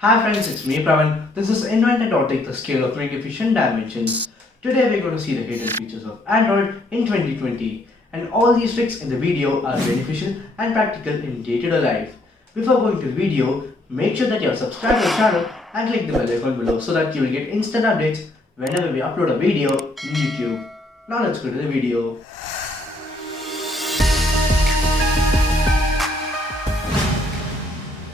Hi friends, it's me Pravan. This is Invent and Take the scale of magnificent dimensions. Today we're going to see the hidden features of Android in 2020. And all these tricks in the video are beneficial and practical in day-to-day life. Before going to the video, make sure that you are subscribed to the channel and click the bell icon below so that you will get instant updates whenever we upload a video in YouTube. Now let's go to the video.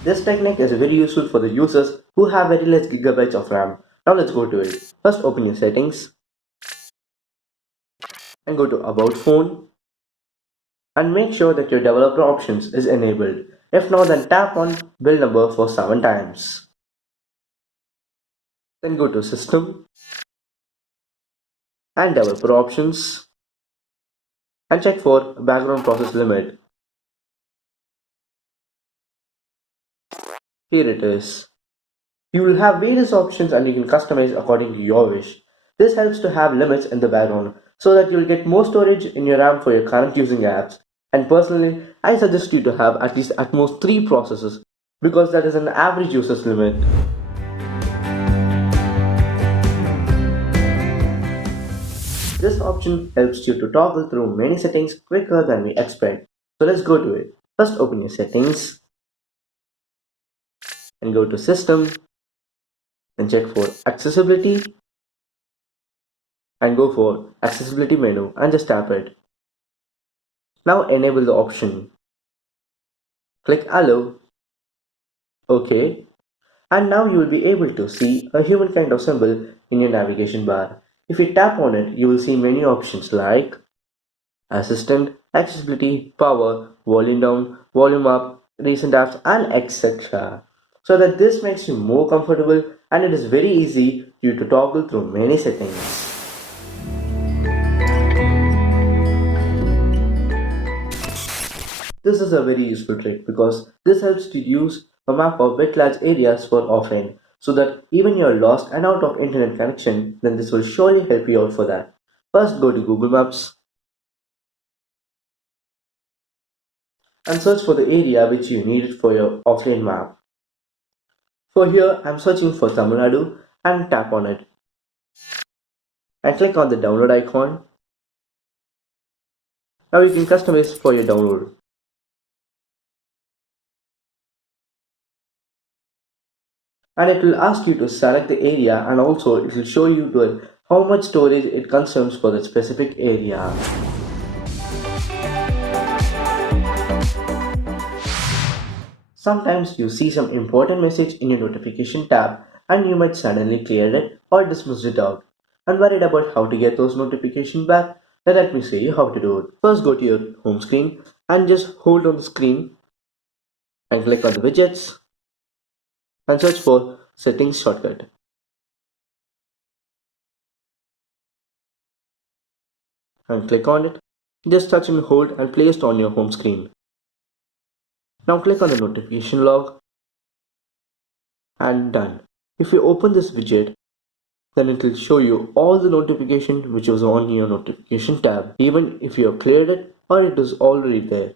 This technique is very useful for the users who have very less gigabytes of RAM. Now let's go to it. First open your settings and go to About Phone and make sure that your developer options is enabled. If not, then tap on build number for 7 times. Then go to System and Developer Options and check for Background Process Limit. Here it is. You will have various options and you can customize according to your wish. This helps to have limits in the background so that you will get more storage in your RAM for your current using apps. And personally, I suggest you to have at least at most 3 processes because that is an average user's limit. This option helps you to toggle through many settings quicker than we expect. So let's go to it. First open your settings and go to System and check for Accessibility and go for Accessibility menu and just tap it. Now enable the option. Click Allow. OK. And now you will be able to see a human kind of symbol in your navigation bar. If you tap on it, you will see many options like Assistant, Accessibility, Power, Volume Down, Volume Up, Recent Apps and etc. So that this makes you more comfortable and it is very easy you to toggle through many settings. This is a very useful trick because this helps to use a map of bit large areas for offline so that even you're lost and out of internet connection, then this will surely help you out for that. First go to Google Maps and search for the area which you need for your offline map. For here, I'm searching for Tamil Nadu and tap on it. And click on the download icon. Now you can customize for your download. And it will ask you to select the area and also it will show you how much storage it consumes for the specific area. Sometimes you see some important message in your notification tab and you might suddenly clear it or dismiss it out. And worried about how to get those notifications back? Then let me show you how to do it. First go to your home screen and just hold on the screen and click on the widgets and search for settings shortcut. And click on it. Just touch and hold and place it on your home screen. Now click on the notification log and done. If you open this widget, then it will show you all the notification which was on your notification tab, even if you have cleared it or it is already there.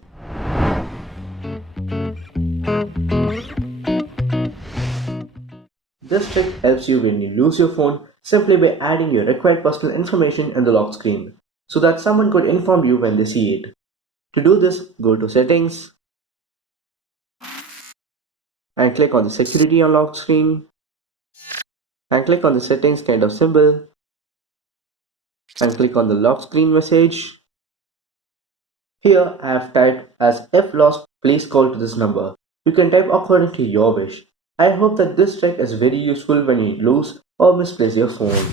This trick helps you when you lose your phone simply by adding your required personal information in the lock screen so that someone could inform you when they see it. To do this, go to Settings and click on the Security on Lock screen and click on the Settings kind of symbol and click on the lock screen message. Here I have typed as if lost, please call to this number. You can type according to your wish. I hope that this trick is very useful when you lose or misplace your phone.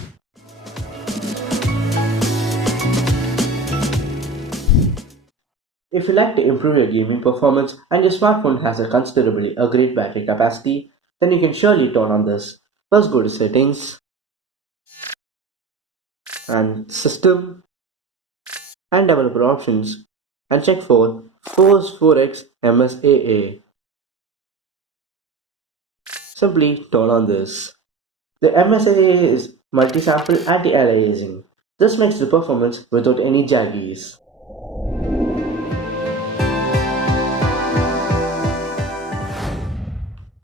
If you like to improve your gaming performance and your smartphone has a considerably a great battery capacity, then you can surely turn on this. First go to Settings and System and Developer Options and check for Force 4x MSAA. Simply turn on this. The MSAA is multi-sample anti-aliasing. This makes the performance without any jaggies.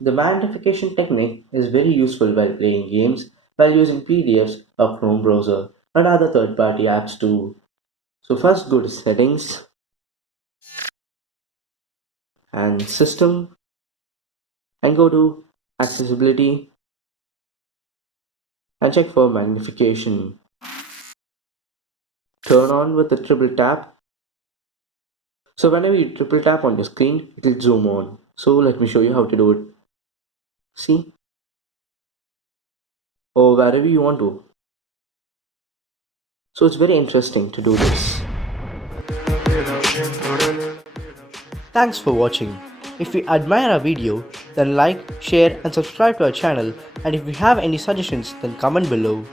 The magnification technique is very useful while playing games, while using PDFs, a Chrome browser, and other third party apps too. So, first go to Settings and System and go to Accessibility and check for magnification. Turn on with the triple tap. So, whenever you triple tap on your screen, it will zoom on. So, let me show you how to do it. See? Or wherever you want to. So, it's very interesting to do this. Thanks for watching. If you admire our video, then like, share and subscribe to our channel, and if you have any suggestions, then comment below.